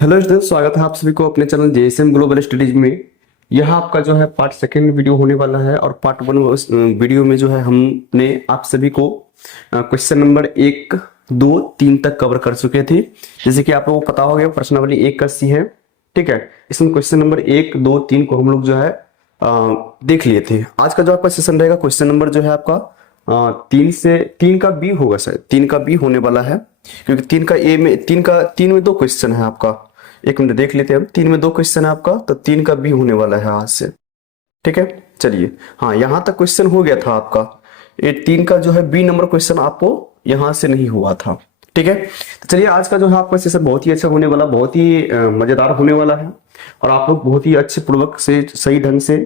Hello student, स्वागत है आप सभी को अपने चैनल जेएसएम ग्लोबल स्टडीज में। यह आपका जो है पार्ट सेकंड वीडियो होने वाला है और पार्ट वन वीडियो में जो है हमने आप सभी को क्वेश्चन नंबर 1, 2, 3 तक कवर कर चुके थे। जैसे कि आप लोगों को पता हो गया प्रश्नावली 1 का सी है, ठीक है। इसमें क्वेश्चन नंबर 1, 2, 3 को हम लोग जो है देख लिए थे। आज का जो आपका सेशन रहेगा क्वेश्चन नंबर जो है आपका 3 का बी होगा, शायद 3 का बी होने वाला है, क्योंकि 3 का ए में 3 में 2 क्वेश्चन है आपका। एक मिनट देख लेते हैं हम। 3 में 2 क्वेश्चन है आपका, तो 3 का बी होने वाला है आज से, ठीक है। चलिए, हाँ यहां तक क्वेश्चन हो गया था आपका। ये 3 का जो है बी नंबर क्वेश्चन आपको यहां से नहीं हुआ था, ठीक है। तो चलिए, आज का जो है आपका सेशन बहुत ही अच्छा होने वाला, बहुत ही मजेदार होने वाला है और आप लोग बहुत ही अच्छे पूर्वक से सही ढंग से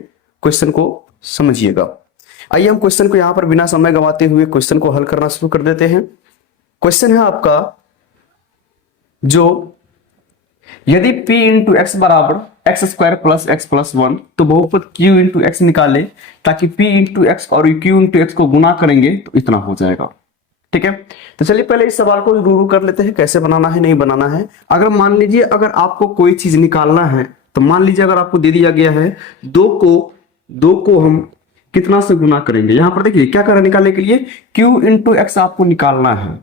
क्वेश्चन को समझिएगा। आइए हम क्वेश्चन को यहां पर बिना समय गंवाते हुए क्वेश्चन को हल करना शुरू कर देते हैं। क्वेश्चन है आपका, जो यदि p इंटू एक्स बराबर x square plus x plus 1 तो बहुपद q इंटू एक्स निकाले, ताकि p इंटू एक्स और q इंटू एक्स को गुना करेंगे तो इतना हो जाएगा, ठीक है। तो चलिए पहले इस सवाल को रूरू कर लेते हैं, कैसे बनाना है नहीं बनाना है। अगर मान लीजिए अगर आपको कोई चीज निकालना है तो मान लीजिए अगर आपको दे दिया गया है 2 को हम कितना से गुना करेंगे। यहां पर देखिए क्या करें निकालने के लिए, q इंटू एक्स आपको निकालना है।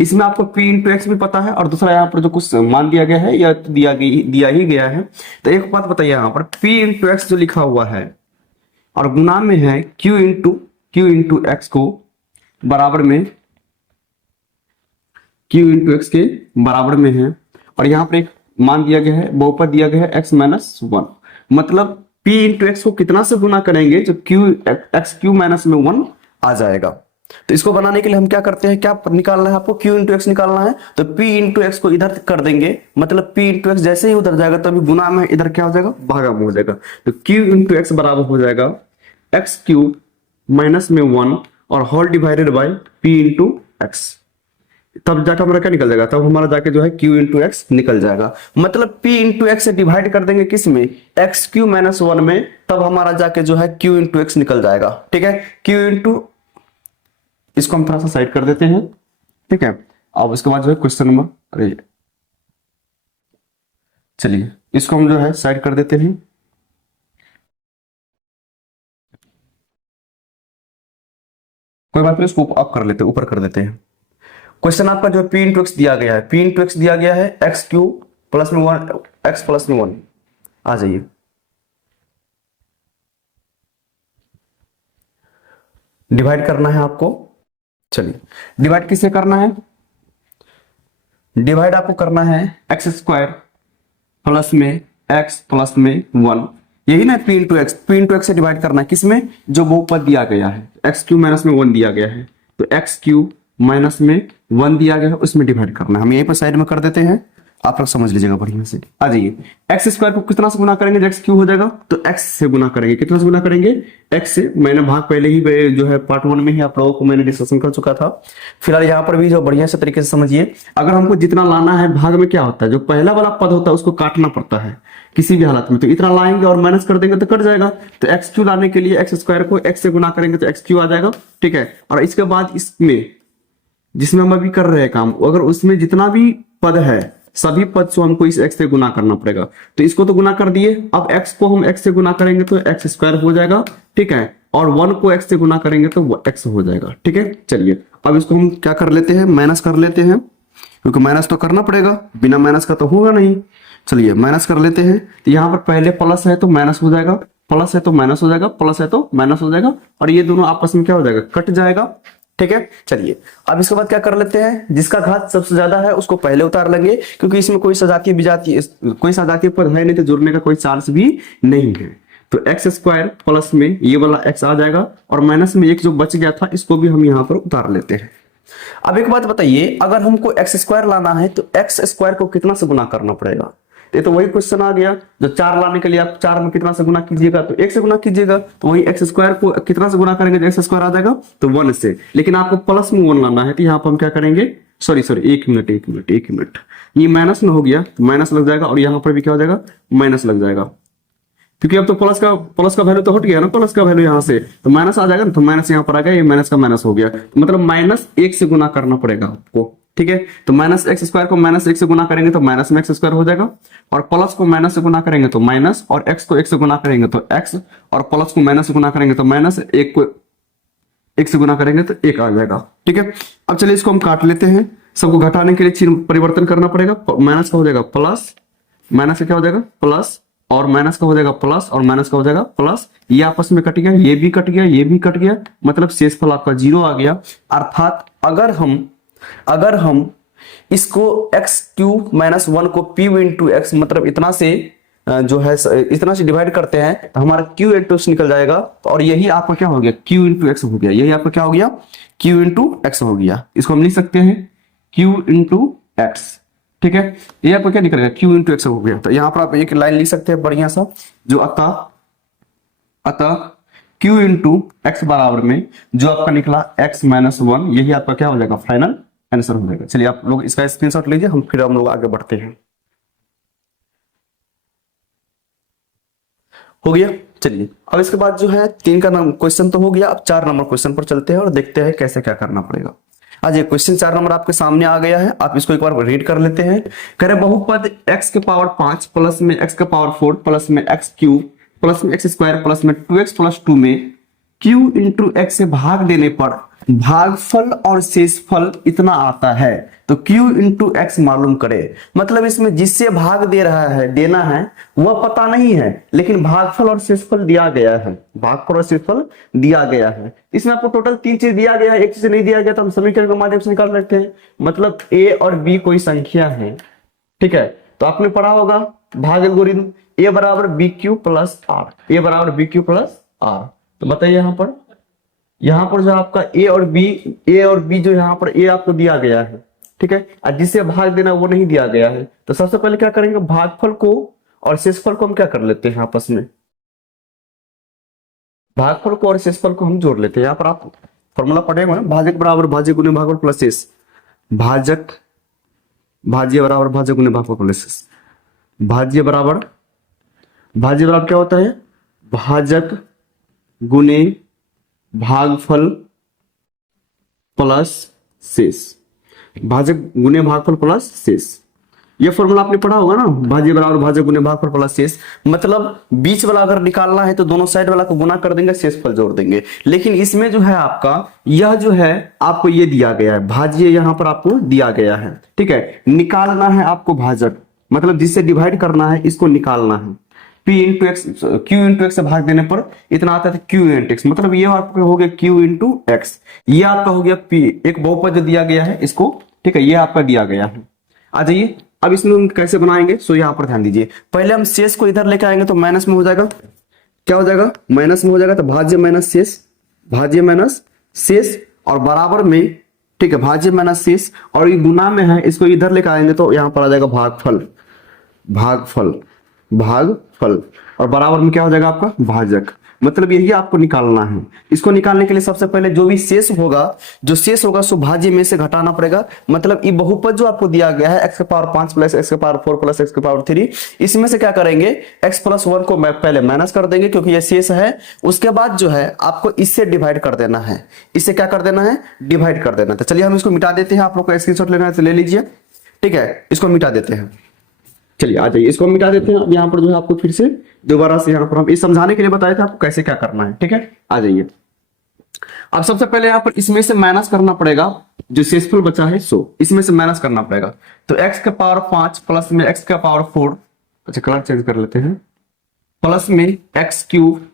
इसमें आपको p इंटू एक्स भी पता है और दूसरा यहाँ पर जो कुछ मान दिया गया है या दिया ही गया है। तो एक बात बताइए, यहाँ पर p इंटू एक्स जो लिखा हुआ है और गुना में है q इंटू एक्स को बराबर में q इंटू एक्स के बराबर में है, और यहाँ पर एक मान दिया गया है, बहुपद दिया गया है x माइनस 1। मतलब p इंटू एक्स को कितना से गुना करेंगे, जो q माइनस में 1 आ जाएगा। तो इसको बनाने के लिए हम क्या करते हैं, क्या निकालना है आपको, q इंटू एक्स निकालना है। तो p इंटू एक्स को इधर कर देंगे, मतलब p इंटू एक्स जैसे ही उधर जाएगा तो अभी गुना में इधर क्या हो जाएगा, भागा में हो जाएगा। तो q इंटू एक्स बराबर हो जाएगा एक्स क्यूब माइनस में 1 और whole divided by p into x. तब जाकर हमारा क्या निकल जाएगा, तब हमारा जाके जो है q इंटू एक्स निकल जाएगा। मतलब p इंटू एक्स से डिवाइड कर देंगे किस में, एक्स क्यू माइनस 1 में, तब हमारा जाके जो है q इंटू एक्स निकल जाएगा, ठीक है। q इंटू, इसको हम थोड़ा सा साइड कर देते हैं, ठीक है। अब इसके बाद जो है क्वेश्चन नंबर, अरे चलिए इसको हम जो है साइड कर देते हैं। कोई बात नहीं, इसको अप कर लेते हैं, ऊपर कर देते हैं। क्वेश्चन आपका जो p इंटू एक्स दिया गया है, p इंटू एक्स दिया गया है एक्स क्यूब प्लस में 1, एक्स प्लस में 1। आ जाइए, डिवाइड करना है आपको। चलिए डिवाइड किससे करना है, डिवाइड आपको करना है एक्स स्क्वायर प्लस में एक्स प्लस में 1, यही ना p इंटू एक्स से डिवाइड करना है किसमें, जो बहुपद दिया गया है एक्स क्यू माइनस में 1 दिया गया है, तो एक्स क्यू माइनस में 1 दिया गया है, उसमें डिवाइड करना है। हम यहीं पर साइड में कर देते हैं, आप लोग समझ लीजिएगा बढ़िया से। आ जाइए, एक्स स्क्वायर को कितना से गुना करेंगे, जब एक्स क्यू हो जाएगा तो एक्स से गुना करेंगे। कितना से गुना करेंगे, एक्स से। मैंने भाग पहले ही जो है पार्ट 1 में ही आप लोगों को मैंने डिस्कशन कर चुका था। फिलहाल यहाँ पर भी जो बढ़िया से तरीके से समझिए, अगर हमको जितना लाना है, भाग में क्या होता है, जो पहला वाला पद होता है उसको काटना पड़ता है किसी भी हालत में। तो इतना लाएंगे और माइनस कर देंगे तो कट जाएगा। तो एक्स क्यू लाने के लिए एक्स स्क्वायर को एक्स से गुना करेंगे तो एक्स क्यू आ जाएगा, ठीक है। और इसके बाद इसमें जिसमें हम अभी कर रहे हैं काम, अगर उसमें जितना भी पद है सभी पद से हमको इस x से गुना करना पड़ेगा। तो इसको तो गुना कर दिए, अब x को हम x से गुना करेंगे तो x स्क्वायर हो जाएगा, ठीक है। और 1 को x से गुना करेंगे तो x हो जाएगा, ठीक है। चलिए अब इसको हम क्या कर लेते हैं, माइनस कर लेते हैं, क्योंकि माइनस तो करना पड़ेगा, बिना माइनस का तो होगा नहीं। चलिए माइनस कर लेते हैं। तो यहाँ पर पहले प्लस है तो माइनस हो जाएगा, प्लस है तो माइनस हो जाएगा, प्लस है तो माइनस हो जाएगा, और ये दोनों आपस में क्या हो जाएगा, कट जाएगा, ठीक है। चलिए अब इसके बाद क्या कर लेते हैं, जिसका घात सबसे ज्यादा है उसको पहले उतार लेंगे, क्योंकि इसमें कोई सजातीय विजातीय कोई सजातीय पद है नहीं, तो जुड़ने का कोई चांस भी नहीं है। तो एक्स स्क्वायर प्लस में ये वाला एक्स आ जाएगा, और माइनस में एक जो बच गया था इसको भी हम यहाँ पर उतार लेते हैं। अब एक बात बताइए, अगर हमको एक्स स्क्वायर लाना है तो एक्स स्क्वायर को कितना से गुना करना पड़ेगा। ये तो वही क्वेश्चन आ गया, जो 4 लाने के लिए आप 4 में कितना से गुना कीजिएगा, तो 1 से गुना कीजिएगा। तो वही एक्स स्क्वायर को कितना से गुना करेंगे, जो एक्स स्क्वायर आ जाएगा तो 1 से। लेकिन आपको प्लस में 1 लाना है, तो यहाँ पर हम क्या करेंगे, सॉरी एक मिनट, ये माइनस में हो गया तो माइनस लग जाएगा, और यहाँ पर भी क्या हो जाएगा, माइनस लग जाएगा, क्योंकि अब तो प्लस का वैल्यू तो हट गया ना, प्लस का वैल्यू यहाँ से, तो माइनस आ जाएगा ना, तो माइनस यहाँ पर आ गया, ये माइनस का माइनस हो गया। तो मतलब -1 से गुना करना पड़ेगा आपको, ठीक है। तो माइनस एक्स स्क्वायर को माइनस एक से गुना करेंगे तो माइनस में एक्स स्क्वायर हो जाएगा, और प्लस को माइनस से गुना करेंगे तो माइनस, और एक्स को एक से गुना करेंगे तो एक्स, और प्लस को माइनस से गुना करेंगे तो माइनस, एक को एक से गुना करेंगे तो एक आ जाएगा। ठीक है, अब चलिए इसको हम काट लेते हैं। सबको घटाने के लिए चिन्ह परिवर्तन करना पड़ेगा। माइनस का हो जाएगा प्लस, माइनस का क्या हो जाएगा प्लस, और माइनस का हो जाएगा प्लस, और माइनस का हो जाएगा प्लस। ये आपस में कट गया, ये भी कट गया, ये भी कट गया, मतलब शेषफल आपका 0 आ गया। अर्थात अगर हम इसको एक्स क्यूब माइनस 1 को क्यू इंटू एक्स, मतलब इतना से जो है इतना से डिवाइड करते हैं तो हमारा क्यू इंटू एक्स निकल जाएगा। और यही आपका क्या हो गया, क्यू इंटू एक्स हो गया। यही आपका क्या हो गया, क्यू इंटू एक्स हो गया। इसको हम लिख सकते हैं क्यू इंटू एक्स। ठीक है, ये आपको क्या निकलेगा, क्यू इंटू एक्स हो गया। तो यहां पर आप एक लाइन लिख सकते हैं बढ़िया सा, जो अतः क्यू इंटू एक्स बराबर में जो आपका निकला एक्स माइनस 1, यही आपका क्या हो जाएगा, फाइनल आंसर हो जाएगा। चलिए आप लोग इसका स्क्रीनशॉट लीजिए, फिर हम लोग आगे बढ़ते हैं। हो गया। चलिए अब इसके बाद जो है 3 का क्वेश्चन तो हो गया, अब 4 नंबर क्वेश्चन पर चलते हैं और देखते हैं कैसे क्या करना पड़ेगा। आज ये क्वेश्चन 4 नंबर आपके सामने आ गया है, आप इसको एक बार रीड कर लेते हैं। कह रहे बहुपद x के पावर 5 प्लस में x का पावर 4 प्लस में x क्यूब प्लस में x स्क्वायर प्लस में 2x प्लस 2 में q इंटू x से भाग देने पर भागफल और शेषफल इतना आता है, तो q इंटू एक्स मालूम करे। मतलब इसमें जिससे भाग दे रहा है, देना है, वह पता नहीं है, लेकिन भागफल और शेषफल दिया गया है। भागफल और शेषफल दिया गया है। इसमें आपको टोटल 3 चीज दिया गया है, एक चीज नहीं दिया गया तो हम समीकरण के माध्यम से निकाल सकते हैं। मतलब a और b कोई संख्या है, ठीक है। तो आपने पढ़ा होगा भाग एल्गोरिथम, a बराबर B Q plus R, a बराबर बी क्यू प्लस आर। तो बताइए यहाँ पर जो आपका a और b जो यहाँ पर a आपको दिया गया है, ठीक है, और जिसे भाग देना वो नहीं दिया गया है। तो सबसे पहले क्या करेंगे, भागफल को और शेषफल को हम क्या कर लेते हैं आपस में, भागफल को और शेषफल को हम जोड़ लेते हैं। यहाँ पर आप फॉर्मूला पढ़ेंगे ना, भाजक बराबर भाज्य गुने भागफल प्लस शेष, भाजक भाज्य बराबर भाजक गुने भागफल प्लस शेष। भाज्य बराबर क्या होता है, भाजक गुने भागफल प्लस शेष, भाजक गुने भागफल प्लस शेष। ये फॉर्मूला आपने पढ़ा होगा ना, भाज्य बराबर भाजक गुने भागफल प्लस शेष। मतलब बीच वाला अगर निकालना है तो दोनों साइड वाला को गुना कर देंगे, शेषफल जोड़ देंगे। लेकिन इसमें जो है आपका यह जो है आपको ये दिया गया है, भाज्य यहाँ पर आपको दिया गया है, ठीक है। निकालना है आपको भाजक, मतलब जिससे डिवाइड करना है इसको निकालना है। P into x, Q into x से भाग देने पर इतना आता है क्यू इंटू एक्स, मतलब ये आपका हो गया क्यू इंटू एक्स। ये आपका हो गया P, एक बहुपद जो दिया गया है इसको, ठीक है, ये आपका दिया गया है। आ जाइए अब इसमें हम कैसे बनाएंगे, सो यहाँ पर ध्यान दीजिए। पहले हम शेष को इधर लेकर आएंगे तो माइनस में हो जाएगा, क्या हो जाएगा, माइनस में हो जाएगा। तो भाज्य माइनस शेष, भाज्य माइनस शेष, और बराबर में, ठीक है, भाज्य माइनस शेष, और ये गुना में है, इसको इधर लेकर आएंगे तो यहाँ पर आ जाएगा भागफल, भागफल, और बराबर में क्या हो जाएगा आपका भाजक। मतलब यही आपको निकालना है। इसको निकालने के लिए सबसे पहले जो भी शेष होगा सो भाज्य में से घटाना पड़ेगा। मतलब ये बहुपद जो आपको दिया गया है x के पावर 5 प्लस x के पावर 4 प्लस x के पावर 3, इसमें से क्या करेंगे, x प्लस 1 को पहले माइनस कर देंगे क्योंकि ये शेष है। उसके बाद जो है आपको इससे डिवाइड कर देना है, इससे क्या कर देना है, डिवाइड कर देना। तो चलिए हम इसको मिटा देते हैं, आप लोग को स्क्रीनशॉट लेना है तो ले लीजिए, ठीक है। इसको मिटा देते हैं, चलिए आ जाइए, इसको मिटा देते हैं। अब यहाँ पर जो है आपको फिर से दोबारा से यहाँ पर हम इस समझाने के लिए बताए थे आपको कैसे क्या करना है, ठीक है। आ जाइए, अब सबसे पहले यहाँ पर इसमें से माइनस करना पड़ेगा, जो शेषफल बचा है सो इसमें से माइनस करना पड़ेगा। तो x के पावर 5 प्लस में x का पावर 4, अच्छा कलर चेंज कर लेते हैं, प्लस में x क्यूब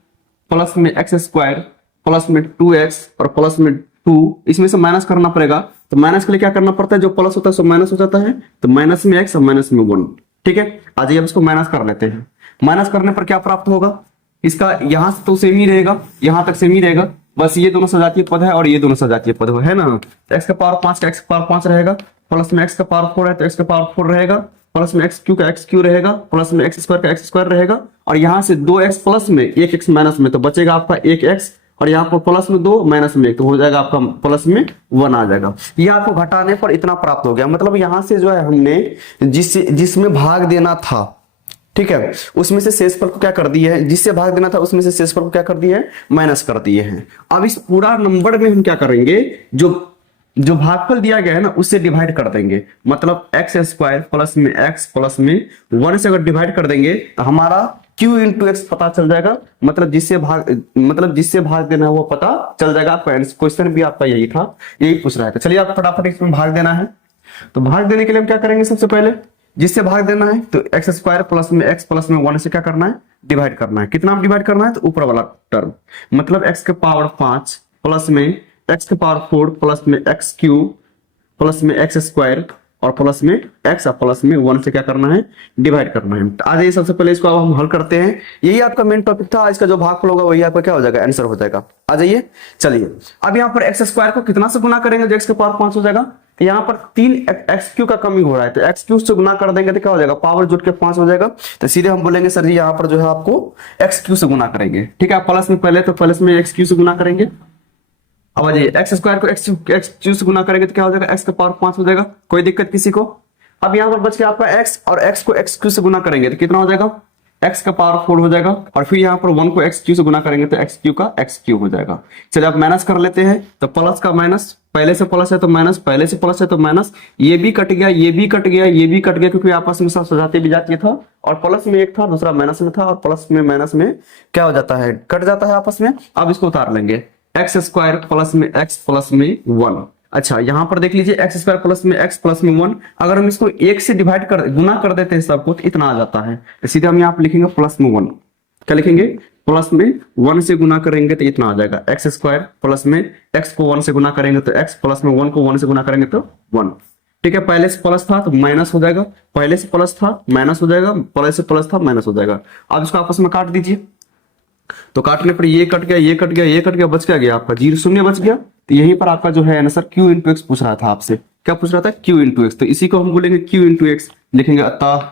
प्लस में x स्क्वायर प्लस में 2x और प्लस में 2, इसमें से माइनस करना पड़ेगा। तो माइनस के लिए क्या करना पड़ता है, जो प्लस होता है सो माइनस हो जाता है। तो माइनस में x और माइनस में 1, ठीक है। आ जाइए अब इसको माइनस कर लेते हैं। माइनस करने पर क्या प्राप्त होगा, इसका यहां से तो सेम ही रहेगा, यहां तक सेम ही रहेगा, बस ये दोनों सजातीय पद है और ये दोनों सजातीय पद है ना। तो x का पावर 5 का x का पावर 5 रहेगा, प्लस में x का पावर 4 है तो x का पावर 4 रहेगा, प्लस में x क्यू का x क्यू रहेगा, प्लस में x स्क्वायर का x स्क्वायर रहेगा, और यहां से 2x प्लस में 1x माइनस में, तो बचेगा आपका 1x, और यहाँ पर प्लस में 2 माइनस में 1, तो हो जाएगा आपका प्लस में 1 आ जाएगा। ये आपको घटाने पर इतना प्राप्त हो गया। मतलब यहां से जो है हमने जिसमें भाग देना था, ठीक है, उसमें से शेषफल को क्या कर दिए है, जिससे भाग देना था उसमें से शेषफल को क्या कर दिए है, माइनस कर दिए हैं। अब इस पूरा नंबर में हम क्या करेंगे, जो जो भागफल दिया गया है ना उससे डिवाइड कर देंगे, मतलब एक्स स्क्वायर प्लस में एक्स प्लस में 1 से अगर डिवाइड कर देंगे तो हमारा q इंटू एक्स पता चल जाएगा, मतलब जिससे भाग देना है वो पता चल जाएगा। आपका क्वेश्चन भी आपका यही था, यही पूछ रहा है। तो चलिए आप फटाफट इसमें भाग देना है। तो भाग देने के लिए हम क्या करेंगे, सबसे पहले जिससे भाग देना है तो एक्स स्क्वायर प्लस में एक्स प्लस में 1 से क्या करना है, डिवाइड करना है। कितना डिवाइड करना है, तो ऊपर वाला टर्म, मतलब एक्स के पावर 5 प्लस में एक्स के पावर 4 प्लस में एक्स क्यूब प्लस में एक्स स्क्वायर और प्लस में एक्स और प्लस में 1 से क्या करना है, डिवाइड करना है। तो आज सबसे पहले इसको अब हम हल करते हैं। यही आपका मेन टॉपिक था आज का, जो भागफल होगा वही आपका क्या हो जाएगा, आंसर हो जाएगा। आ जाइए, चलिए अब यहाँ पर एक्स स्क्वायर को कितना से गुना करेंगे, जो एक्स के पावर 5 हो जाएगा। तो यहाँ पर 3 एक्स क्यू का कमी हो रहा है, तो एक्स क्यू से गुना कर देंगे तो क्या हो जाएगा, पावर जुट के 5 हो जाएगा। तो सीधे हम बोलेंगे सर जी यहाँ पर जो है आपको एक्स क्यू से गुना करेंगे, ठीक है। प्लस में पहले तो प्लस में एक्स क्यू से गुना करेंगे। अब आ जाइए, एक्स स्क्वायर को एक्स क्यू से गुना करेंगे तो क्या हो जाएगा, एक्स का पावर 5 हो जाएगा। कोई दिक्कत किसी को। अब यहाँ पर बच गया आपका एक्स, और एक्स को एक्स क्यू से गुना करेंगे तो कितना हो जाएगा, एक्स का पावर 4 हो जाएगा। और फिर यहाँ पर 1 को एक्स क्यू से गुना करेंगे तो एक्स क्यू का एक्स क्यू हो जाएगा। चलिए अब माइनस कर लेते हैं। तो प्लस का माइनस, पहले से प्लस है तो माइनस, पहले से प्लस है तो माइनस, ये भी कट गया, ये भी कट गया, ये भी कट गया, क्योंकि आपस में सब सजाते भी जाती था। और प्लस में एक था, दूसरा माइनस में था, और प्लस में माइनस में क्या हो जाता है, कट जाता है आपस में। अब इसको उतार लेंगे, एक्स स्क्वायर प्लस में एक्स प्लस में 1। अच्छा यहाँ पर देख लीजिए, एक्स स्क्वायर प्लस में एक्स प्लस में 1, अगर हम इसको 1 से डिवाइड कर गुना कर देते हैं सबको तो इतना आ जाता है। तो सीधे हम यहाँ पर लिखेंगे प्लस में 1। क्या लिखेंगे, प्लस में 1 से गुना करेंगे तो इतना आ जाएगा, एक्स स्क्वायर प्लस में एक्स को 1 से गुना करेंगे तो एक्स प्लस में 1 को 1 से गुना करेंगे तो 1। ठीक है, पहले से प्लस था तो माइनस हो जाएगा, पहले से प्लस था माइनस हो जाएगा, पहले से प्लस था माइनस हो जाएगा। अब इसको आपस में काट दीजिए। तो काटने पर ये कट गया, ये कट गया, ये कट गया, बच क्या गया आपका, 0 शून्य बच गया। तो यहीं पर आपका जो है आंसर q इंटू एक्स पूछ रहा था आपसे। क्या पूछ रहा था, q इंटू एक्स। तो इसी को हम बोलेंगे q इंटू एक्स, लिखेंगे अतः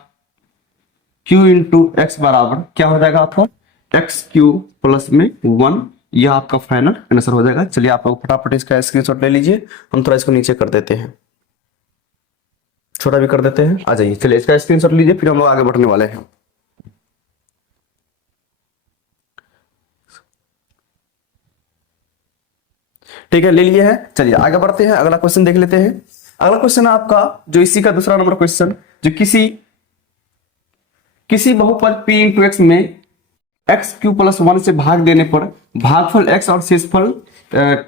q इंटू एक्स बराबर क्या हो जाएगा आपका, एक्स क्यू प्लस में 1। यह आपका फाइनल आंसर हो जाएगा। चलिए आप लोग फटाफट इसका स्क्रीनशॉट ले लीजिए। हम थोड़ा इसको नीचे कर देते हैं, छोटा भी कर देते हैं। आ जाइए, चलिए इसका स्क्रीनशॉट लीजिए, फिर हम लोग आगे बढ़ने वाले हैं। ठीक है, ले लिए है। चलिए आगे बढ़ते हैं, अगला क्वेश्चन देख लेते हैं। अगला क्वेश्चन है आपका जो इसी का दूसरा नंबर क्वेश्चन, जो किसी बहुपद p इंटू एक्स में एक्स क्यू प्लस 1 से भाग देने पर भागफल x और शेषफल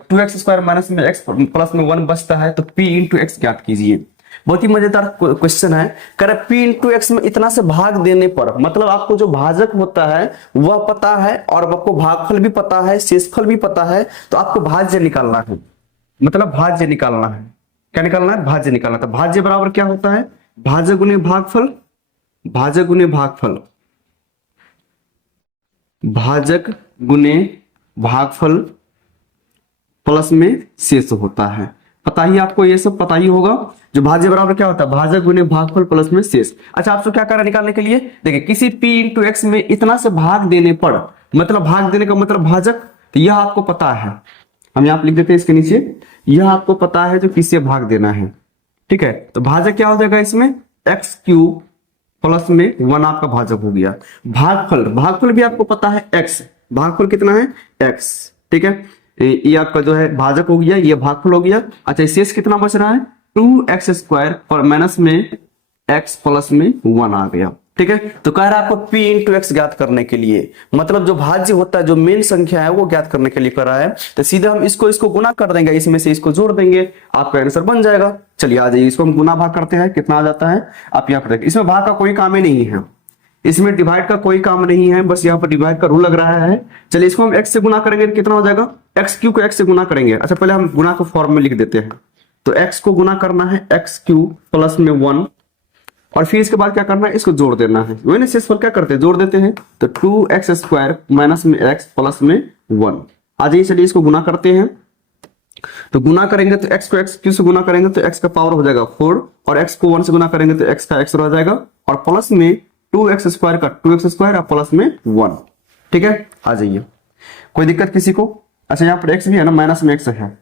2x स्क्वायर माइनस में x प्लस में 1 बचता है, तो p इंटू एक्स ज्ञात कीजिए। बहुत ही मजेदार क्वेश्चन है। कह रहा है p इंटू एक्स में इतना से भाग देने पर, मतलब आपको जो भाजक होता है वह पता है और आपको भागफल भी पता है, शेषफल भी पता है, तो आपको भाज्य निकालना है। मतलब भाज्य निकालना है। क्या निकालना है, भाज्य निकालना। तो भाज्य बराबर क्या होता है, भाजक गुने भागफल, भाजक गुने भागफल, भाजक गुने भागफल प्लस में शेष होता है। पता ही आपको, ये सब पता ही होगा। जो भाज्य बराबर क्या होता है, भाजक गुने भागफल प्लस में शेष। अच्छा आपको क्या करना निकालने के लिए, देखिए किसी p इंटू एक्स में इतना से भाग देने पर, मतलब भाग देने का मतलब भाजक, तो यह आपको पता है। हम यहाँ लिख देते हैं इसके नीचे, यह आपको पता है जो किससे भाग देना है। ठीक है, तो भाजक क्या हो जाएगा इसमें, एक्स क्यूब प्लस में 1 आपका भाजक हो गया। भागफल, भागफल भी आपको पता है x, भागफल कितना है x। ठीक है, ये आपका जो है भाजक हो गया, ये भागफल हो गया। अच्छा शेष कितना बच रहा है, 2x स्क्वायर और माइनस में x प्लस में 1 आ गया। ठीक है, तो कह रहा है आपको p इंटू एक्स ज्ञात करने के लिए, मतलब जो भाज्य होता है, जो मेन संख्या है वो ज्ञात करने के लिए कर रहा है। तो सीधे हम इसको गुना कर देंगे, इसमें से इसको जोड़ देंगे, आपका आंसर बन जाएगा। चलिए आ जाइए, इसको हम गुना भाग करते हैं, कितना आ जाता है आप यहाँ पर देखिए। इसमें भाग का कोई काम ही नहीं है, इसमें डिवाइड का कोई काम नहीं है, बस यहाँ पर डिवाइड का रूल लग रहा है। चलिए इसको हम x से गुना करेंगे, कितना हो जाएगा, एक्स क्यू को x से गुना करेंगे। अच्छा पहले हम गुना को फॉर्म में लिख देते हैं। तो x को गुना करना है एक्स क्यू प्लस में 1, और फिर इसके बाद क्या करना है, इसको जोड़ देना है। वही ना शेषफल क्या करते हैं, जोड़ देते हैं। तो 2x स्क्वायर माइनस में x प्लस में 1। आ जाइए, चलिए इसको गुना करते हैं। तो गुना करेंगे तो x को x क्यू से गुना करेंगे तो x का पावर हो जाएगा 4, और x को 1 से गुना करेंगे तो x का x रह जाएगा, और प्लस में 2x स्क्वायर का 2x स्क्वायर और प्लस में 1। ठीक है, आ जाइए, कोई दिक्कत किसी को। अच्छा यहाँ पर x भी है ना, माइनस में x है,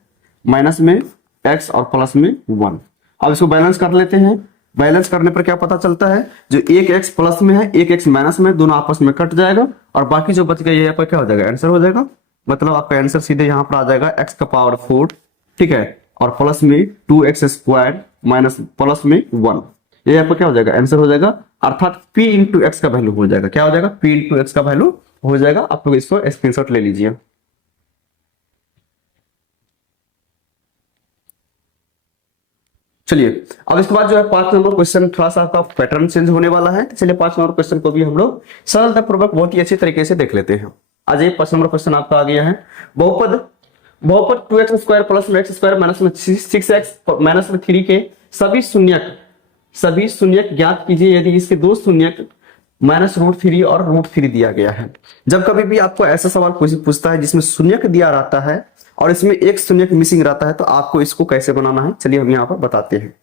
माइनस में x और प्लस में 1। अब इसको बैलेंस कर लेते हैं। बैलेंस करने पर क्या पता चलता है, जो एक x प्लस में है, एक x माइनस में, दोनों आपस में कट जाएगा, और बाकी जो बच गया ये आपका क्या हो जाएगा, आंसर हो जाएगा। मतलब आपका आंसर सीधे यहाँ पर आ जाएगा x का पावर 4। ठीक है, और प्लस में 2x² माइनस प्लस में 1। ये आपका क्या हो जाएगा, आंसर हो जाएगा, अर्थात p इंटू एक्स का वैल्यू हो जाएगा। क्या हो जाएगा, p इंटू एक्स का वैल्यू हो जाएगा। आप लोग इसको स्क्रीनशॉट ले लीजिए। चलिए अब इसके बाद जो है 5 नंबर क्वेश्चन, थोड़ा सा आपका पैटर्न चेंज होने वाला है। चलिए 5 नंबर क्वेश्चन को भी हम लोग सरलता पूर्वक बहुत ही अच्छी तरीके से देख लेते हैं। आज ये 5 नंबर क्वेश्चन आपका आ गया है। बहुपद 2x² प्लस में x² माइनस में 6x माइनस में 3 के सभी शून्यक ज्ञात कीजिए यदि इसके दो शून्यक -√3 और √3 दिया गया है। जब कभी भी आपको ऐसा सवाल पूछता है जिसमें शून्यक दिया रहता है और इसमें एक शून्यक मिसिंग रहता है, तो आपको इसको कैसे बनाना है, चलिए हम यहाँ पर बताते हैं।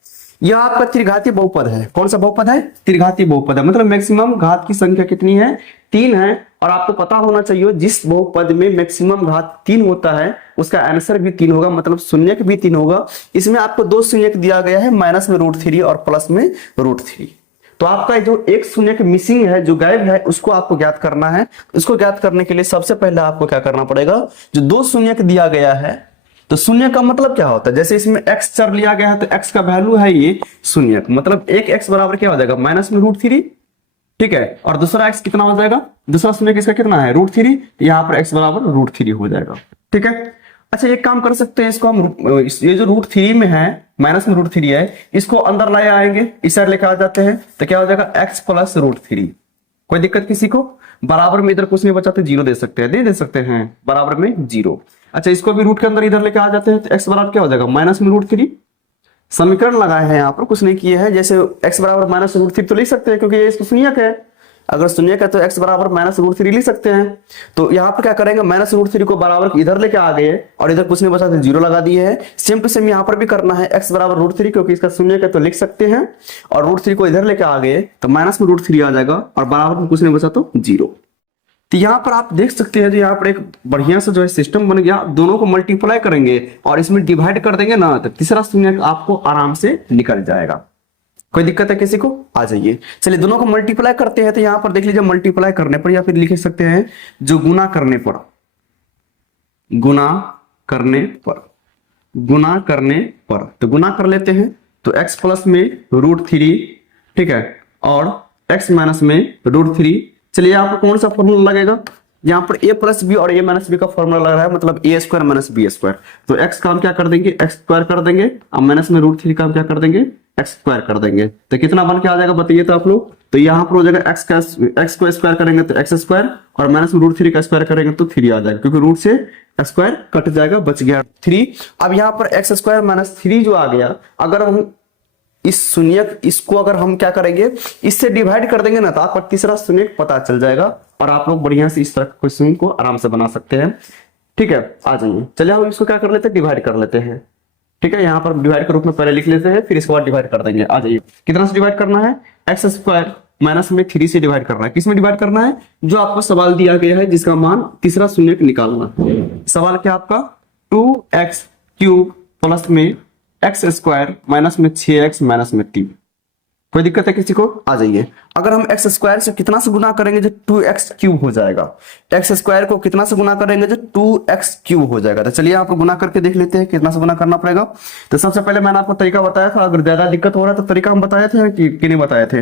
यह आपका त्रिघातीय बहुपद है। कौन सा बहुपद है, त्रिघातीय बहुपद है। मतलब मैक्सिमम घात की संख्या कितनी है, 3 है। और आपको पता होना चाहिए जिस बहुपद में मैक्सिमम घात 3 होता है उसका आंसर भी 3 होगा, मतलब शून्यक भी 3 होगा। इसमें आपको दो शून्यक दिया गया है, माइनस में √3 और प्लस में √3। तो आपका जो एक शून्यक मिसिंग है, जो गायब है, उसको आपको ज्ञात करना है। उसको ज्ञात करने के लिए सबसे पहले आपको क्या करना पड़ेगा, जो दो शून्यक दिया गया है, तो शून्य का मतलब क्या होता है, जैसे इसमें x चर लिया गया है तो x का वैल्यू है ये शून्यक, मतलब एक x बराबर क्या हो जाएगा, माइनस में √3, ठीक है। और दूसरा x कितना हो जाएगा, दूसरा शून्यक इसका कितना है, √3, यहाँ पर x बराबर √3 हो जाएगा, ठीक है। अच्छा एक काम कर सकते हैं, इसको हम ये जो √3 में है, माइनस में √3 है, इसको अंदर लाए आएंगे, इस साइड लेकर आ जाते हैं, तो क्या हो जाएगा x प्लस √3। कोई दिक्कत किसी को, बराबर में इधर कुछ नहीं बचा तो 0 दे सकते हैं, दे सकते हैं बराबर में 0। अच्छा इसको भी रूट के अंदर इधर लेके आ जाते हैं, तो x बराबर क्या हो जाएगा, माइनस में √3। समीकरण लगाए हैं यहाँ पर, कुछ नहीं किए हैं। जैसे x बराबर माइनस √3 तो लिख सकते हैं, क्योंकि ये इसको शून्यक है। अगर शून्यक है तो x बराबर माइनस √3 लिख सकते हैं। तो यहाँ पर क्या करेंगे, माइनस √3 को बराबर इधर लेके आ गए और इधर कुछ नहीं बचा तो 0 लगा दिए हैं। सेम टू सेम यहाँ पर भी करना है, x बराबर √3, क्योंकि इसका शून्यक है तो लिख सकते हैं, और √3 को इधर लेके आ गए तो माइनस में √3 आ जाएगा, और बराबर में कुछ नहीं बचा तो 0। तो यहाँ पर आप देख सकते हैं, जो यहाँ पर एक बढ़िया सा जो है सिस्टम बन गया। दोनों को मल्टीप्लाई करेंगे और इसमें डिवाइड कर देंगे ना, तो तीसरा शून्यक आपको आराम से निकल जाएगा। कोई दिक्कत है किसी को, आ जाइए। चलिए दोनों को मल्टीप्लाई करते हैं, तो यहाँ पर देख लीजिए, मल्टीप्लाई करने पर या फिर लिख सकते हैं जो गुना करने पर, गुना करने पर तो गुना कर लेते हैं, तो x प्लस में √3, ठीक है, और x माइनस में √3। चलिए यहाँ पर कौन सा फॉर्मूला लगेगा, यहाँ पर a प्लस बी और a माइनस बी का फॉर्मूला लग रहा है, मतलब a² माइनस b²। तो x का हम क्या कर देंगे, x² कर देंगे, और माइनस में √3 का हम क्या कर देंगे, x² कर देंगे। तो कितना बन के आ जाएगा बताइए तो आप लोग। तो यहाँ पर हो जाएगा x को स्क्वायर करेंगे तो x², और माइनस में √3 का स्क्वायर करेंगे तो 3 आ जाएगा, क्योंकि रूट से स्क्वायर कट जाएगा, बच गया 3। अब यहाँ पर x² माइनस 3 जो आ गया, अगर हम इस शून्यक इसको अगर हम क्या करेंगे, इससे डिवाइड कर देंगे ना, तो आपको तीसरा शून्यक पता चल जाएगा, और आप लोग बढ़िया से इस तरह क्वेश्चन को आराम से बना सकते हैं, ठीक है। आ जाइए, चलिए हम इसको क्या कर लेते हैं, डिवाइड कर लेते हैं, ठीक है। यहाँ पर डिवाइड के रूप में पहले लिख लेते हैं, फिर इसके बाद डिवाइड कर देंगे। आ जाइए, कितना से डिवाइड करना है, x² माइनस में 3 से डिवाइड करना है। किस में डिवाइड करना है, जो आपको सवाल दिया गया है जिसका मान तीसरा शून्यक निकालना। सवाल क्या आपका, 2x³ प्लस में x² माइनस में 6x माइनस में 3। कोई दिक्कत है किसी को, आ जाइए। अगर हम x² से कितना से गुना करेंगे, जो 2x³ हो जाएगा। x² को कितना से गुना करेंगे, जो 2x³ हो जाएगा। तो चलिए आप गुना करके देख लेते हैं कितना से गुना करना पड़ेगा। तो सबसे पहले मैंने आपको तरीका बताया था, अगर ज्यादा दिक्कत हो रहा है तो तरीका हम बताए थे कि नहीं बताए थे।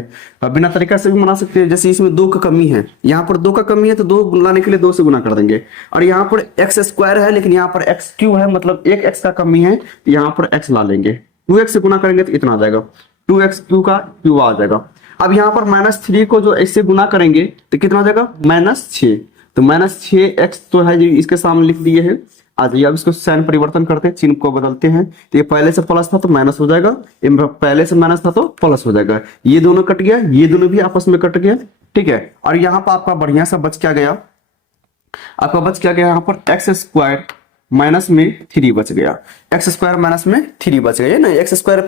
बिना तरीका से भी बना सकते हैं, जैसे इसमें 2 का कमी है, यहाँ पर 2 का कमी है, तो 2 लाने के लिए 2 से गुना कर देंगे। और यहाँ पर x² है, लेकिन यहाँ पर x³ है, मतलब एक x का कमी है, यहाँ पर x ला लेंगे, 2x से गुना करेंगे तो इतना आ जाएगा, 2x³ का क्यू आ जाएगा। अब यहाँ पर -3 को जो इससे गुना करेंगे तो कितना आ जाएगा, -6। तो -6x तो है, इसके सामने लिख दिए हैं। आ जाइए, अब इसको साइन परिवर्तन करते हैं, चिन्ह को बदलते हैं। तो ये पहले से प्लस था तो माइनस हो जाएगा, ये पहले से माइनस था तो प्लस हो जाएगा। ये दोनों कट गया, ये दोनों भी आपस में कट गया, ठीक है। और यहाँ पर आपका बढ़िया सा बच क्या गया, आपका बच क्या गया, यहाँ पर x² माइनस में 3 बच गया, x² माइनस में 3 बच गया, ना x²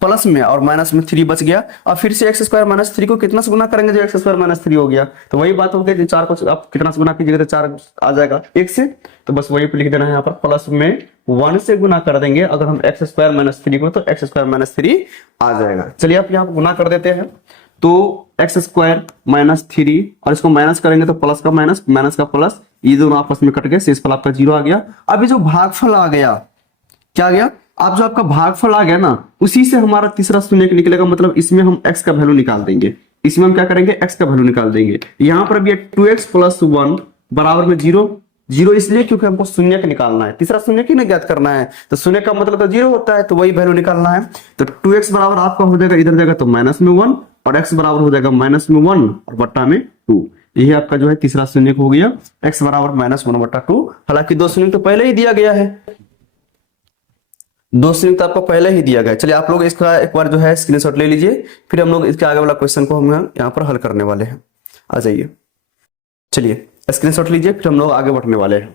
प्लस में और माइनस में 3 बच गया। और फिर से x² माइनस 3 को कितना से गुना करेंगे, जो x² माइनस 3 हो गया। तो वही बात हो गई, 4 को आप कितना से गुना कीजिएगा तो 4 आ जाएगा 1 से। तो बस वही लिख देना है, यहाँ पर प्लस में 1 से गुना कर देंगे अगर हम x² माइनस 3 को, तो x² माइनस 3 आ जाएगा। चलिए आप यहाँ पर गुना कर देते हैं, तो x² माइनस 3 और इसको माइनस करेंगे तो प्लस का माइनस, माइनस का प्लस, ये दोनों आपस में कट गए, शेषफल आपका 0 आ गया। अभी जो भागफल आ गया, क्या आ गया, आप जो आपका भागफल आ गया ना, उसी से हमारा तीसरा शून्य निकलेगा, मतलब इसमें हम x का वैल्यू निकाल देंगे। इसमें हम क्या करेंगे, x का वैल्यू निकाल देंगे। यहाँ पर भी 2x प्लस 1 बराबर में 0। 0 इसलिए क्योंकि हमको शून्य का निकालना है, तीसरा शून्य की ना ज्ञात करना है, तो शून्य का मतलब तो 0 होता है, तो वही वैल्यू निकालना है। तो 2x बराबर आपका हो जाएगा, इधर जाएगा तो माइनस में 1, और x बराबर हो जाएगा माइनस में 1 और बट्टा में 2। यही आपका जो है तीसरा शून्य हो गया, x बराबर माइनस 1 बट्टा 2। हालांकि दो शून्य तो पहले ही दिया गया है, दो शून्य तो आपको पहले ही दिया गया है। चलिए आप लोग इसका एक बार जो है स्क्रीनशॉट ले लीजिए, फिर हम लोग इसके आगे वाला क्वेश्चन को हम यहाँ पर हल करने वाले हैं। आ जाइए, चलिए स्क्रीनशॉट लीजिए, फिर हम लोग आगे बढ़ने वाले हैं।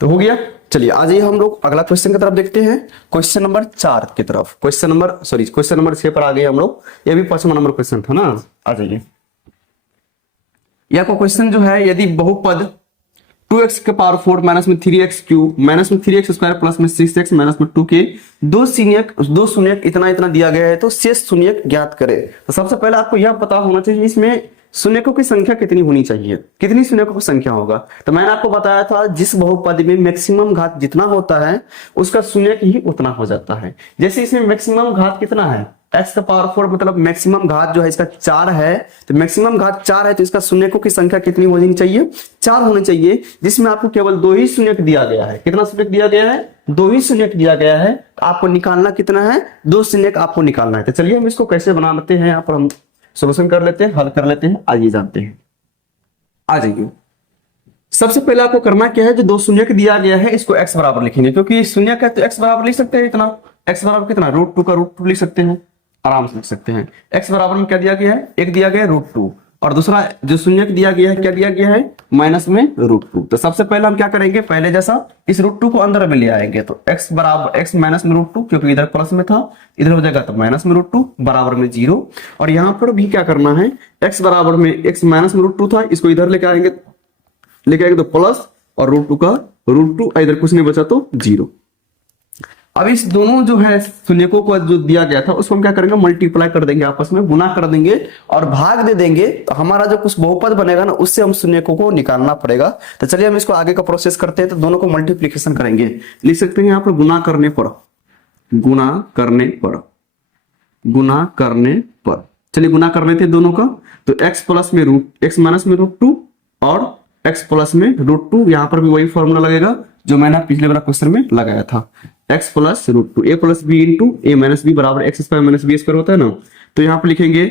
तो हो गया, चलिए आ जाइए हम लोग अगला क्वेश्चन की तरफ देखते हैं, क्वेश्चन नंबर 4 की तरफ। क्वेश्चन नंबर 6 पर आ गए हम लोग। ये भी 5वां नंबर क्वेश्चन था ना। आ जाइए, यह क्वेश्चन जो है, यदि बहुपद 2x के पावर 4 माइनस में 3x क्यूब माइनस में 3x स्क्वायर प्लस में 6x माइनस में 2 के दो शून्य इतना दिया गया है, तो शेष शून्य ज्ञात करें। तो सबसे पहले आपको यह पता होना चाहिए इसमें शून्यकों की संख्या कितनी होनी चाहिए, कितनी शून्यकों की संख्या होगा। तो मैंने आपको बताया था, जिस बहुपद में मैक्सिमम घात जितना होता है उसका शून्य ही उतना हो जाता है। जैसे इसमें मैक्सिमम घात कितना है, x का पावर 4, मतलब मैक्सिमम घात जो है इसका 4 है, तो मैक्सिमम घात 4 है, तो इसका शून्यकों की संख्या कितनी होनी चाहिए, 4 होनी चाहिए। जिसमें आपको केवल 2 ही शून्यक दिया गया है। कितना शून्यक दिया गया है, 2 ही शून्यक दिया गया है। आपको निकालना कितना है, 2 शून्यक आपको निकालना है। तो चलिए हम इसको कैसे बनाते हैं, यहाँ पर हम सोल्यूशन कर लेते हैं, हल कर लेते हैं, आइए जानते हैं। आ जाइए, सबसे पहले आपको करना क्या है, जो 2 शून्यक दिया गया है इसको x बराबर लिखेंगे, क्योंकि शून्यक है तो x बराबर लिख सकते हैं इतना। x बराबर कितना, √2 का √2 लिख सकते हैं, आराम से लिख सकते हैं। x बराबर में क्या दिया गया है, एक दिया गया है √2, और दूसरा जो शून्यक दिया गया है क्या दिया गया है, माइनस में √2। तो सबसे पहले हम क्या करेंगे, पहले जैसा इस √2 को अंदर में ले आएंगे, तो x बराबर x माइनस में √2, क्योंकि इधर प्लस में था, इधर हो जाएगा तो माइनस में √2 बराबर में 0। और यहाँ पर भी क्या करना है, x बराबर में x माइनस में √2 था, इसको इधर लेके आएंगे तो प्लस, और √2 का √2, इधर कुछ नहीं बचा तो 0। अब इस दोनों जो है शून्यकों को जो दिया गया था उसको हम क्या करेंगे, मल्टीप्लाई कर देंगे, आपस में गुना कर देंगे और भाग दे देंगे। तो हमारा जो कुछ बहुपद बनेगा ना, उससे हम शून्यकों को निकालना पड़ेगा। तो चलिए हम इसको आगे का प्रोसेस करते हैं। तो दोनों को मल्टीप्लीकेशन करेंगे, लिख सकते हैं यहाँ पर गुना करने पर। चलिए गुना कर लेते हैं दोनों का। तो x प्लस में x माइनस में √2 और x प्लस में √2, यहाँ पर भी वही फॉर्मूला लगेगा जो मैंने पिछले वाला क्वेश्चन में लगाया था, x plus √2 a plus B into a minus B बराबर x square minus B square होता है ना। तो यहाँ पर लिखेंगे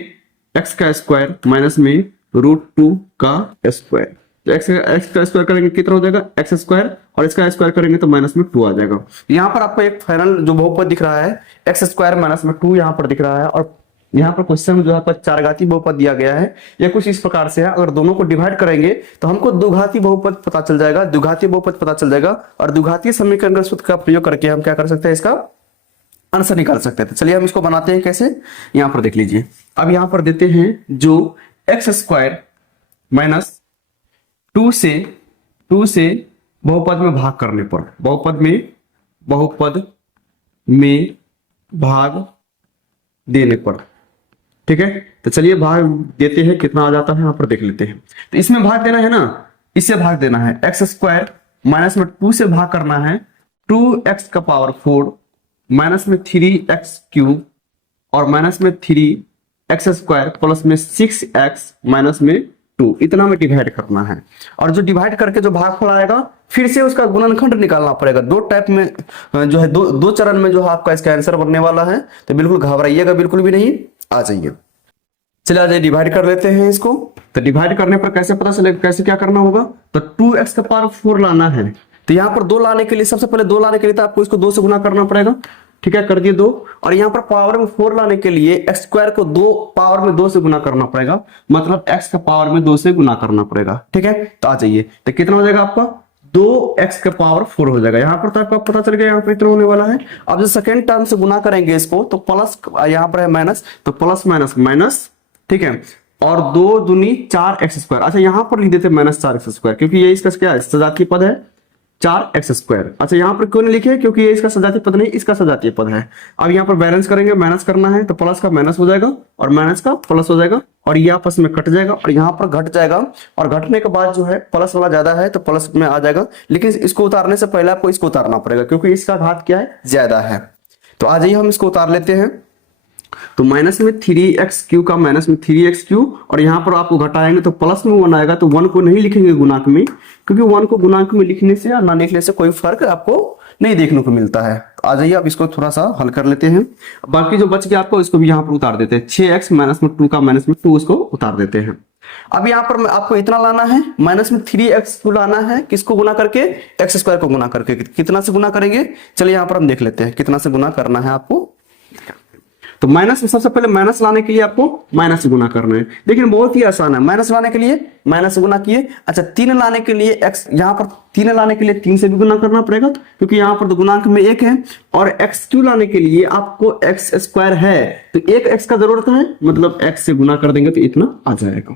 x का स्क्वायर माइनस में √2 का स्क्वायर। तो x का स्क्वायर करेंगे कितना हो जाएगा, x स्क्वायर, और इसका स्क्वायर करेंगे तो माइनस में 2 आ जाएगा। यहाँ पर आपको एक फाइनल जो बहुपद दिख रहा है, x स्क्वायर माइनस में 2 यहाँ पर दिख रहा है। और यहाँ पर क्वेश्चन में जो है चार घाती बहुपद दिया गया है, यह कुछ इस प्रकार से है। अगर दोनों को डिवाइड करेंगे तो हमको द्विघाती बहुपद पता चल जाएगा, द्विघाती बहुपद पता चल जाएगा, और द्विघातीय समीकरण सूत्र का प्रयोग करके हम क्या कर सकते हैं, इसका आंसर निकाल सकते हैं। तो चलिए हम इसको बनाते हैं कैसे, यहाँ पर देख लीजिए। अब यहाँ पर देते हैं जो x स्क्वायर माइनस 2 से बहुपद में भाग करने पर, बहुपद में भाग देने पर, ठीक है। तो चलिए भाग देते हैं, कितना आ जाता है यहाँ पर देख लेते हैं। तो इसमें भाग देना है ना, इससे भाग देना है, x स्क्वायर माइनस में 2 से भाग करना है 2x का पावर 4 माइनस में 3x क्यूब और माइनस में 3x स्क्वायर प्लस में 6x माइनस में 2, इतना में डिवाइड करना है। और जो डिवाइड करके जो भागफल आएगा फिर से उसका गुणनखंड निकालना पड़ेगा। दो टाइप में जो है, दो चरण में जो है आपका इसका आंसर बनने वाला है। तो बिल्कुल घबराइएगा बिल्कुल भी नहीं, आ जाइए। चलिए आ जाइए, डिवाइड कर लेते हैं इसको। तो डिवाइड करने पर कैसे पता चलेगा, कैसे क्या करना होगा, तो 2x का पावर 4 लाना है। तो यहाँ पर 2 लाने के लिए, सबसे पहले 2 लाने के लिए तो आपको इसको 2 से गुना करना पड़ेगा, ठीक है, कर दिए 2। और यहाँ पर पावर में 4 लाने के लिए x स्क्वायर को 2 पावर में 2 से गुना करना पड़ेगा, मतलब x का पावर में 2 से गुना करना पड़ेगा, ठीक है। तो आ जाइए, तो कितना हो जाएगा आपका, 2x का पावर 4 हो जाएगा। यहाँ पर तो आपको पता चल गया यहाँ पर इतना होने वाला है। अब जो सेकेंड टर्म से गुना करेंगे इसको, तो प्लस, यहाँ पर है माइनस, तो प्लस माइनस माइनस, ठीक है, और 2 दूनी 4x स्क्वायर। अच्छा यहाँ पर लिख देते माइनस 4x स्क्वायर, क्योंकि ये इसका क्या है, सजातीय पद है, 4x²। अच्छा यहाँ पर क्यों नहीं लिखे, क्योंकि ये इसका सजातीय पद नहीं, इसका सजातीय पद है। अब यहाँ पर बैलेंस करेंगे, माइनस करना है तो प्लस का माइनस हो जाएगा और माइनस का प्लस हो जाएगा और ये आपस में कट जाएगा और यहाँ पर घट जाएगा और घटने के बाद जो है प्लस वाला ज्यादा है तो प्लस में आ जाएगा, लेकिन इसको उतारने से पहले आपको इसको उतारना पड़ेगा क्योंकि इसका घात क्या है, ज्यादा है। तो आ जाइए हम इसको उतार लेते हैं। तो माइनस में 3x³ का माइनस में 3x³ और यहाँ पर आपको घटाएंगे तो प्लस में 1 आएगा। तो 1 को नहीं लिखेंगे गुणांक में, क्योंकि 1 को गुणांक में लिखने से या ना लिखने से कोई फर्क आपको नहीं देखने को मिलता है। तो आ जाइए अब इसको थोड़ा सा हल कर लेते हैं। बाकी जो बच गया आपको इसको भी यहाँ पर उतार देते हैं। 6x माइनस में 2 का माइनस में 2 उसको उतार देते हैं। अब यहाँ पर आपको इतना लाना है, माइनस में 3x को लाना है, किसको गुना करके, x² को गुना करके। कितना से गुना करेंगे, चलिए यहाँ पर हम देख लेते हैं कितना से गुना करना है आपको। तो माइनस में सबसे पहले माइनस लाने के लिए आपको माइनस से गुना करना है, लेकिन बहुत ही आसान है। माइनस लाने के लिए माइनस से गुना किए। अच्छा 3 लाने के लिए x, यहाँ पर 3 लाने के लिए 3 से भी गुना करना पड़ेगा क्योंकि यहाँ पर तो गुणांक में 1 है। और x³ लाने के लिए आपको x² है तो 1x का जरूरत है, मतलब x से गुना कर देंगे तो इतना आ जाएगा।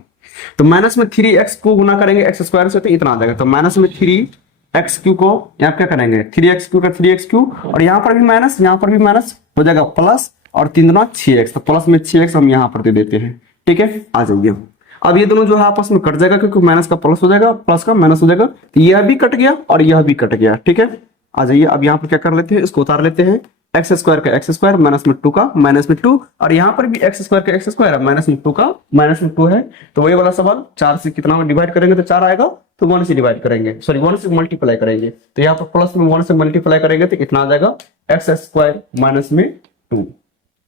तो माइनस में 3x को गुना करेंगे x² से तो इतना आ जाएगा। तो माइनस में 3x³ को यहाँ क्या करेंगे, 3x³ का 3x³ और यहाँ पर भी माइनस, यहाँ पर भी माइनस हो जाएगा प्लस और 3 दूना 6x। तो प्लस में 6x हम यहाँ पर दे देते हैं। ठीक है, आ जाइए। अब ये दोनों जो है आपस में कट जाएगा क्योंकि माइनस का प्लस हो जाएगा, प्लस का माइनस हो जाएगा। तो यह भी कट गया और यह भी कट गया। ठीक है, आ जाइए। अब यहाँ पर क्या कर लेते हैं, इसको उतार लेते हैं। x² का x² माइनस में 2 का माइनस में 2 और यहाँ पर भी x² का x² माइनस में 2 का माइनस में 2 है। तो वही वाला सवाल, 4 से कितना डिवाइड करेंगे तो 4 आएगा, तो 1 से डिवाइड करेंगे, सॉरी 1 से मल्टीप्लाई करेंगे। तो यहाँ पर प्लस में 1 से मल्टीप्लाई करेंगे तो कितना आ जाएगा, x² माइनस में 2।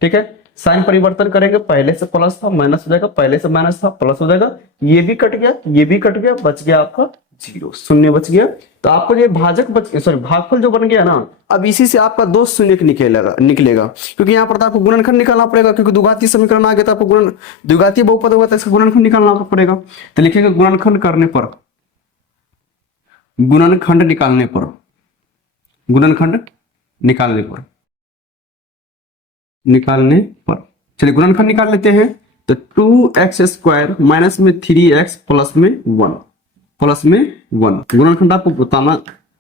ठीक है, साइन परिवर्तन करेंगे, पहले से प्लस था माइनस हो जाएगा, पहले से माइनस था प्लस हो जाएगा। ये भी कट गया, ये भी कट गया, बच गया आपका 0, शून्य बच गया। तो आपको ये भाजक भागफल जो बन गया ना, अब इसी से आपका 2 शून्य निकलेगा क्योंकि यहाँ पर तो आपको गुणनखंड निकालना पड़ेगा, क्योंकि द्विघातीय समीकरण आ गया तो आपको द्विघातीय बहुपद होगा तो इसका गुणनखंड निकालना पड़ेगा। तो लिखेंगे गुणनखंड करने पर, गुणनखंड निकालने पर, गुणनखंड निकालने पर चलिए गुणनखंड निकाल लेते हैं। तो 2x² माइनस में 3x प्लस में 1 गुणनखंड आपको बताना,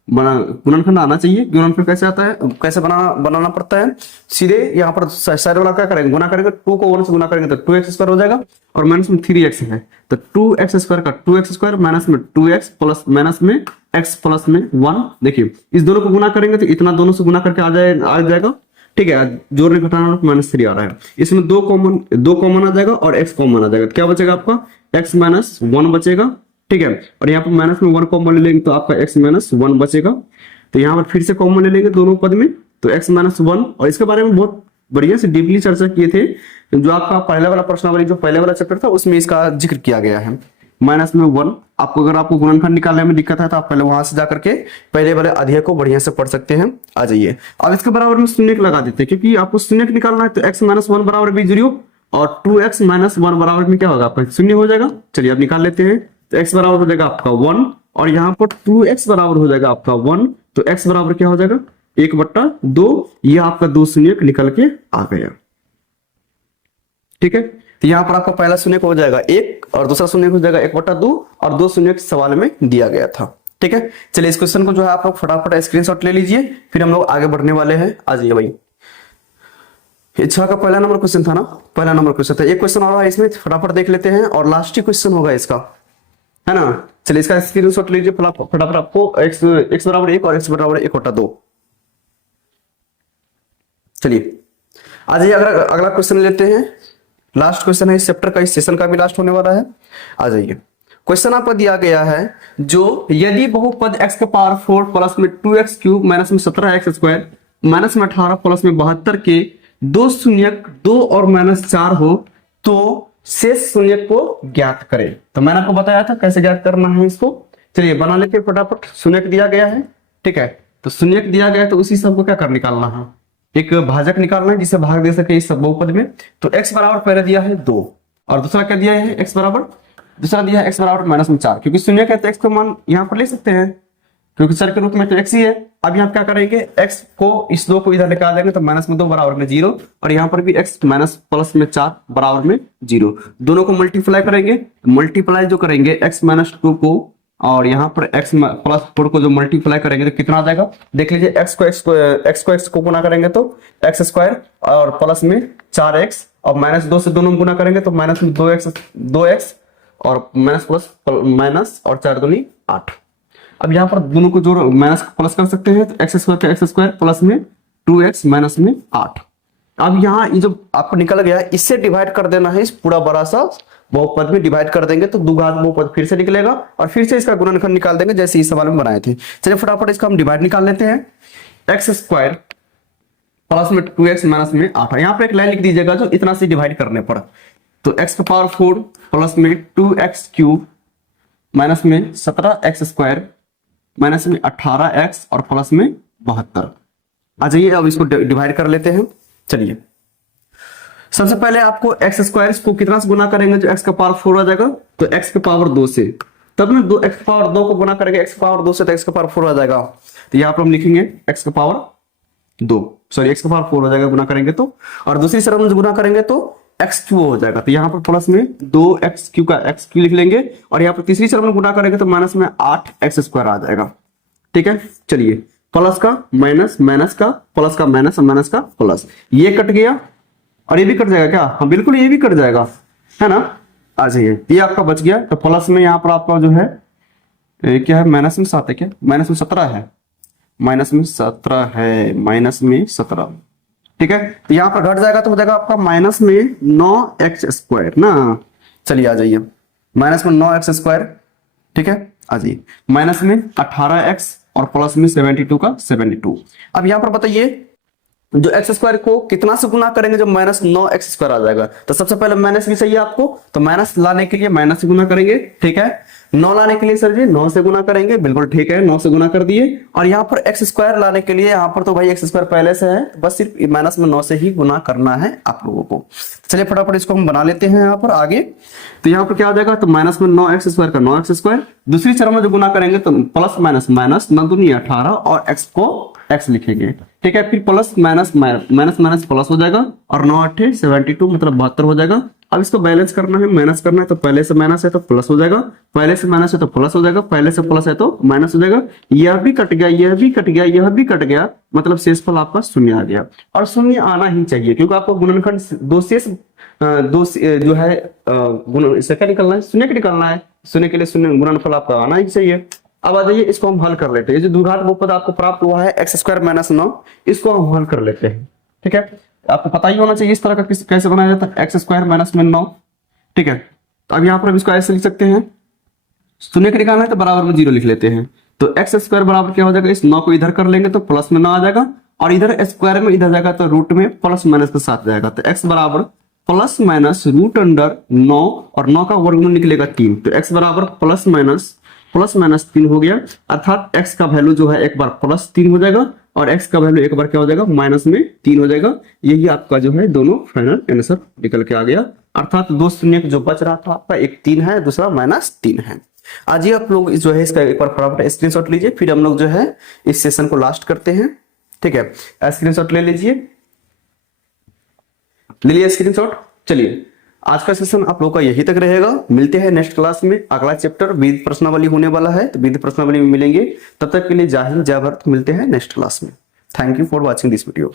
गुणनखंड आना चाहिए। गुणनखंड कैसे आता है, कैसे बनाना पड़ता है, सीधे यहाँ पर साइड वाला क्या करेंगे, गुना करेंगे, 2 को 1 से गुना करेंगे तो 2x² हो जाएगा और माइनस में 3x है तो 2x² का 2x² माइनस में 2x प्लस माइनस में x प्लस में 1। देखिए इस दोनों को गुना करेंगे तो इतना दोनों से गुना करके आ जाएगा। ठीक है, जोड़ने घटाना -3 आ रहा है, इसमें 2 कॉमन आ जाएगा और x कॉमन आ जाएगा। क्या बचेगा आपका, x माइनस 1 बचेगा। ठीक है, और यहाँ पर माइनस में 1 कॉमन ले लेंगे तो आपका x माइनस 1 बचेगा। तो यहाँ पर फिर से कॉमन ले लेंगे दोनों पद में तो x माइनस 1, और इसके बारे में बहुत बढ़िया से डीपली चर्चा किए थे, जो आपका पहले वाला प्रश्नावली जो पहले वाला चैप्टर था उसमें इसका जिक्र किया गया है। माइनस में 1, आपको अगर आपको गुणनखंड निकालने में दिक्कत है तो आप पहले वहां से जाकर के पहले वाले अध्याय को बढ़िया से पढ़ सकते हैं। आ जाइए, अब इसके बराबर में शून्य लगा देते हैं क्योंकि आपको शून्य निकालना है। तो x माइनस 1 बराबर भी 0 और 2x माइनस 1 बराबर में क्या होगा आपका, शून्य हो जाएगा। चलिए अब निकाल लेते हैं। तो x बराबर हो जाएगा आपका 1 और यहाँ पर 2x बराबर हो जाएगा आपका 1। तो x बराबर क्या हो जाएगा, 1/2। ये आपका 2 शून्य निकल के आ गया। ठीक है, तो यहाँ पर आपका पहला शून्य हो जाएगा 1 और दूसरा शून्य हो जाएगा 1/2 और 2 शून्य सवाल में दिया गया था। ठीक है, चलिए इस क्वेश्चन को जो है आप लोग फटाफट स्क्रीनशॉट ले लीजिए, फिर हम लोग आगे बढ़ने वाले हैं। आ जाइए भाई, इच्छा का पहला नंबर क्वेश्चन था ना, पहला नंबर क्वेश्चन था। एक क्वेश्चन और है इसमें, फटाफट देख लेते हैं और लास्ट ही क्वेश्चन होगा इसका, है ना। चलिए इसका स्क्रीनशॉट लीजिए फटाफट। आपको x बराबर 1 और x बराबर 1/2। चलिए आ जाइए, अगला क्वेश्चन लेते हैं। लास्ट क्वेश्चन है इस चैप्टर का, इस सेशन का भी लास्ट होने वाला है। आ जाइए, क्वेश्चन आपको दिया गया है, जो यदि बहुपद x का पावर 4 प्लस में 2x³ माइनस में 17x² माइनस में 18 प्लस में 72 के 2 शून्यक 2 और -4 हो तो शेष शून्यक को ज्ञात करें। तो मैंने आपको बताया था कैसे ज्ञात करना है इसको। चलिए बना लेते हैं फटाफट। शून्यक दिया गया है, ठीक है, तो शून्यक दिया गया है तो उसी सबको क्या कर निकालना है, एक भाजक निकालना है जिसे भाग दे सके इस बहुपद में। तो x बराबर पहले दिया है 2 और दूसरा क्या दिया है, x बराबर, दूसरा दिया है x बराबर -4, क्योंकि शून्य का तो x का मान यहाँ पर ले सकते हैं क्योंकि चर के रूप में तो x ही है। अब यहाँ क्या करेंगे, x को इस 2 को इधर लेकर आ जाएंगे तो -2 बराबर में 0 और यहाँ पर भी x माइनस प्लस में 4 बराबर में 0। दोनों को मल्टीप्लाई करेंगे, मल्टीप्लाई जो करेंगे x -2 को और यहाँ पर x प्लस 4 को जो मल्टीप्लाई करेंगे तो कितना आ जाएगा, देख लीजिए x को गुना करेंगे तो एक्स स्क्वायर और प्लस में 4x और -2 से दोनों गुना करेंगे तो माइनस में 2x और माइनस प्लस माइनस और 4 दूनी 8। अब यहाँ पर दोनों को जोड़ माइनस प्लस कर सकते हैं तो एक्स स्क्वायर प्लस में 2x माइनस में 8। अब यहाँ ये जो आपको निकल गया इससे डिवाइड कर देना है, इस पूरा बड़ा सा बहुपद में डिवाइड कर देंगे तो द्विघात बहुपद फिर से निकलेगा और फिर से इसका गुणनखंड निकाल देंगे जैसे इस सवाल में बनाए थे। चलिए फटाफट इसका हम डिवाइड निकाल लेते हैं। एक्स स्क्वायर प्लस में 2x माइनस में 8। यहाँ पर एक लाइन लिख दीजिएगा जो इतना से डिवाइड करने पर, तो x का पावर 4 प्लस में 2x क्यूब माइनस में 17x स्क्वायर माइनस में 18x और प्लस में 72। आ जाइए अब इसको डिवाइड कर लेते हैं। चलिए सबसे पहले आपको एक्स स्क्वायर को कितना से गुना करेंगे, जो एक्स का पावर 4 आ जाएगा तो एक्स के पावर 2 से, तब में एक्स का पावर 2 को गुना करेंगे एक्स का पावर 2 से तो एक्स का पावर 4 आ जाएगा। तो यहाँ पर हम लिखेंगे एक्स का पावर 2, सॉरी एक्स का पावर 4 हो जाएगा गुना करेंगे तो, और दूसरी तरफ में गुना करेंगे तो एक्स क्यू हो जाएगा। तो यहाँ पर प्लस में 2x क्यू का एक्स क्यू लिख लेंगे और यहाँ पर तीसरी तरफ में गुना करेंगे तो माइनस में 8x स्क्वायर आ जाएगा। ठीक है, चलिए प्लस का माइनस, माइनस का प्लस का माइनस, माइनस का प्लस, ये कट गया और ये भी कट जाएगा क्या, हाँ बिल्कुल ये भी कट जाएगा, है ना। आ जाइए ये आपका बच गया। तो प्लस में यहाँ पर आपका जो है क्या है, माइनस में 7 है क्या, माइनस में 17 है, माइनस में 17 है, माइनस में 17। ठीक है, तो यहाँ पर घट जाएगा तो हो जाएगा आपका माइनस में 9x स्क्वायर ना। चलिए आ जाइए माइनस में 9x स्क्वायर। ठीक है, आ जाइए माइनस में 18x और प्लस में 72 का 72। अब यहाँ पर बताइए जो एक्स स्क्वायर को कितना से गुना करेंगे, जो माइनस 9x स्क्वायर आ जाएगा। तो सबसे पहले माइनस भी चाहिए आपको, तो माइनस लाने के लिए माइनस से गुना करेंगे। ठीक है, 9 लाने के लिए सर जी 9 से गुना करेंगे, बिल्कुल ठीक है, 9 से गुना कर दिए। और यहाँ पर एक्स स्क्वायर लाने के लिए यहाँ पर तो भाई एक्स स्क्वायर पहले से है, बस सिर्फ माइनस में 9 से ही गुना करना है आप लोगों को। चलिए फटाफट इसको हम बना लेते हैं यहाँ पर आगे। तो यहाँ पर क्या हो जाएगा, तो माइनस में 9x स्क्वायर का 9x स्क्वायर, दूसरी चरण में जो गुना करेंगे तो प्लस माइनस माइनस 9 दूनी 18 और x को x लिखेंगे। ठीक है, फिर plus minus minus minus plus हो जाएगा और 9 8 72 मतलब 72 हो जाएगा। अब इसको बैलेंस करना है, माइनस करना है तो पहले से माइनस है तो प्लस हो जाएगा, पहले से माइनस है तो प्लस हो जाएगा, पहले से प्लस है तो माइनस हो जाएगा। यह भी कट गया, यह भी कट गया, यह भी कट गया, मतलब शेषफल आपका शून्य आ गया। और शून्य आना ही चाहिए क्योंकि आपको गुणनखंड दो शेष जो है गुण इससे क्या निकलना है, शून्य का निकलना है। शून्य के लिए शून्य गुणनफल आपका आना ही चाहिए। अब आ जाइए इसको हम हल कर लेते हैं। जो द्विघात बहुपद आपको प्राप्त हुआ है एक्स स्क्वायर माइनस 9, इसको हम हल कर लेते हैं। ठीक है, आपको पता ही होना चाहिए इस तरह का कैसे बनाया जाता है, एक्स स्क्वायर माइनस में 9। ठीक है, तो अब यहाँ पर हम इसको ऐसे लिख सकते हैं, शून्य का निकालना है तो बराबर में 0 लिख लेते हैं। तो एक्स स्क्वायर बराबर क्या हो जाएगा, इस 9 को इधर कर लेंगे तो प्लस में 9 आ जाएगा और इधर स्क्वायर में इधर जाएगा तो रूट में प्लस माइनस के साथ जाएगा। तो एक्स बराबर प्लस माइनस रूट अंडर 9 और 9 का वर्गमूल निकलेगा 3। तो एक्स बराबर प्लस माइनस 3 हो गया, अर्थात x का वैल्यू जो है एक बार प्लस 3 हो जाएगा और x का वैल्यू एक बार क्या हो जाएगा, माइनस में 3 हो जाएगा। यही आपका जो है दोनों फाइनल आंसर निकल के आ गया। अर्थात दो शून्य जो बच रहा था आपका, एक 3 है दूसरा -3 है। आज आप लोग जो है इसका एक बार फटाफट स्क्रीनशॉट लीजिए, फिर हम लोग जो है इस सेशन को लास्ट करते हैं। ठीक है, स्क्रीनशॉट ले लीजिए, ले लिया स्क्रीनशॉट। चलिए आज का सेशन आप लोग का यही तक रहेगा, मिलते हैं नेक्स्ट क्लास में। अगला चैप्टर विविध प्रश्नावली होने वाला है, तो विविध प्रश्नावली में मिलेंगे। तब तक के लिए जय हिंद जय भारत, मिलते हैं नेक्स्ट क्लास में। Thank you for watching this video.